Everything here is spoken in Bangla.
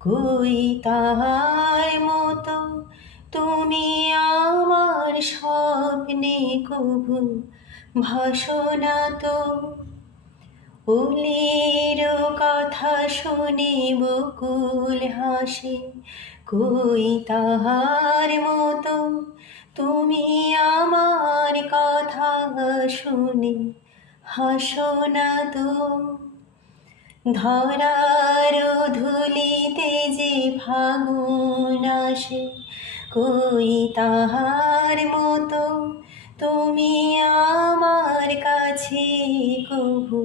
কই তাহার মতো তুমি আমার স্বপ্নে কভু ভাসো না তো। ওলির কথা শুনে বকুল হাসে, কই তাহার মতো তুমি আমার কথা শুনে হাসো না তো। ধরার ধুলিতে যে ফাগুন আসে, কই তাহার মতো তুমি আমার কাছে কভু